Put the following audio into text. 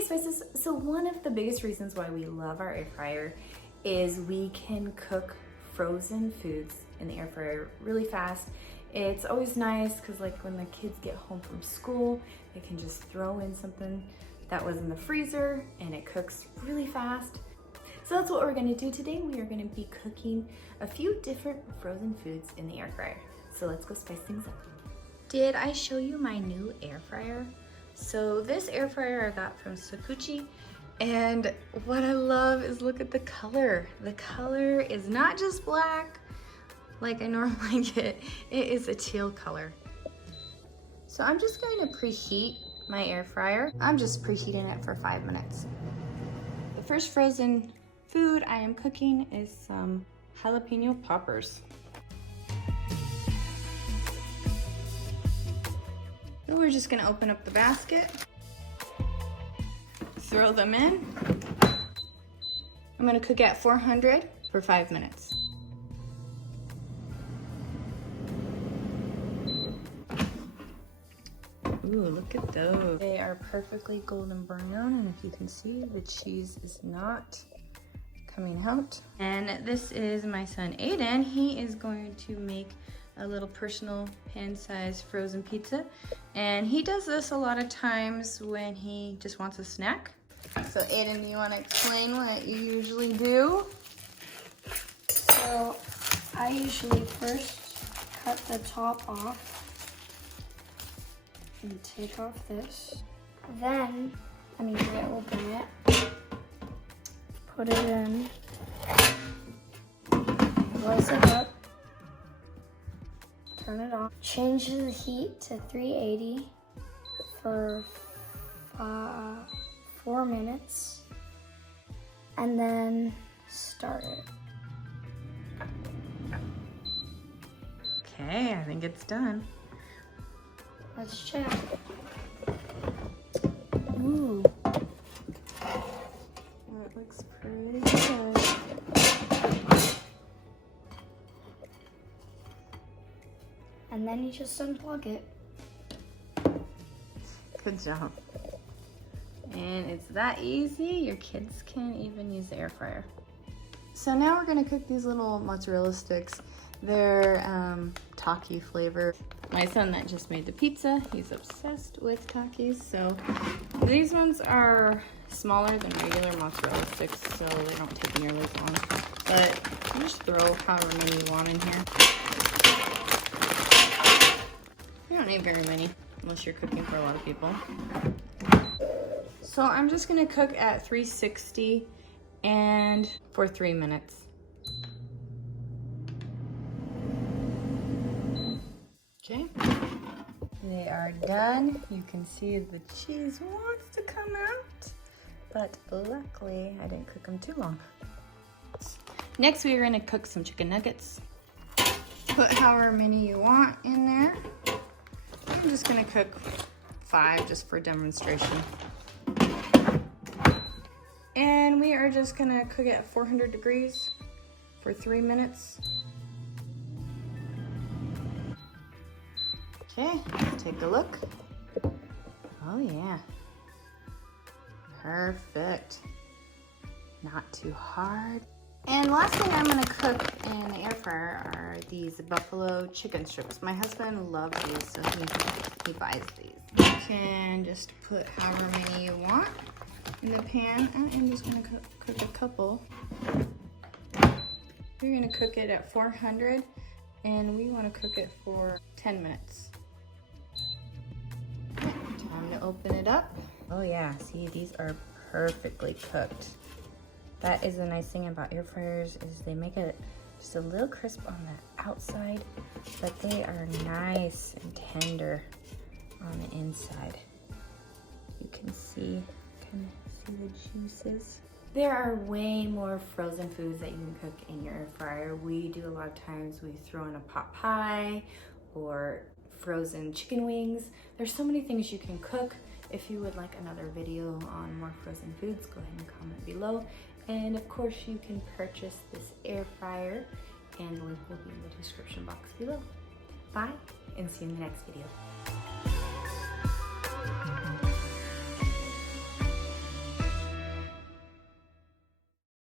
Hey Spices, so one of the biggest reasons why we love our air fryer is we can cook frozen foods in the air fryer really fast. It's always nice because like when the kids get home from school, they can just throw in something that was in the freezer and it cooks really fast. So that's what we're gonna do today. We are gonna be cooking a few different frozen foods in the air fryer. So let's go spice things up. Did I show you my new air fryer? So this air fryer I got from CWALS, and what I love is look at the color. The color is not just black like I normally get, it is a teal color. So I'm just going to preheat my air fryer. I'm just preheating it for 5 minutes. The first frozen food I am cooking is some jalapeno poppers. So we're just gonna open up the basket, throw them in. I'm gonna cook at 400 for 5 minutes. Ooh, look at those. They are perfectly golden brown, and if you can see, the cheese is not coming out. And this is my son Aiden. He is going to make a little personal pan-sized frozen pizza, and he does this a lot of times when he just wants a snack. So Aiden, you want to explain what you usually do? So I usually first cut the top off and take off this. Then I'm gonna open it, put it in, close it up, turn it off, change the heat to 380 for 4 minutes, and then start it. Okay, I think it's done. Let's check. Ooh. That looks pretty good. And then you just unplug it. Good job. And it's that easy, your kids can't even use the air fryer. So now we're gonna cook these little mozzarella sticks. They're Taki flavor. My son that just made the pizza, he's obsessed with Takis. So these ones are smaller than regular mozzarella sticks, so they don't take nearly as long. But you just throw however many you want in here. You don't need very many unless you're cooking for a lot of people. So I'm just gonna cook at 360 and for 3 minutes. Okay, they are done. You can see the cheese wants to come out, but luckily I didn't cook them too long. Next, we're gonna cook some chicken nuggets. Put however many you want in there. I'm just gonna cook 5 just for demonstration. And we are just gonna cook it at 400 degrees for 3 minutes. Okay, let's take a look. Oh yeah, perfect. Not too hard. And last thing I'm gonna cook in the air fryer are these buffalo chicken strips. My husband loves these, so he buys these. You can just put however many you want in the pan. I'm just gonna cook a couple. We're gonna cook it at 400, and we wanna cook it for 10 minutes. Okay, time to open it up. Oh yeah, see, these are perfectly cooked. That is the nice thing about air fryers, is they make it just a little crisp on the outside, but they are nice and tender on the inside. You can see, kind of see the juices. There are way more frozen foods that you can cook in your air fryer. We do a lot of times, we throw in a pot pie or frozen chicken wings. There's so many things you can cook. If you would like another video on more frozen foods, go ahead and comment below. And of course, you can purchase this air fryer, and the link will be in the description box below. Bye, and see you in the next video.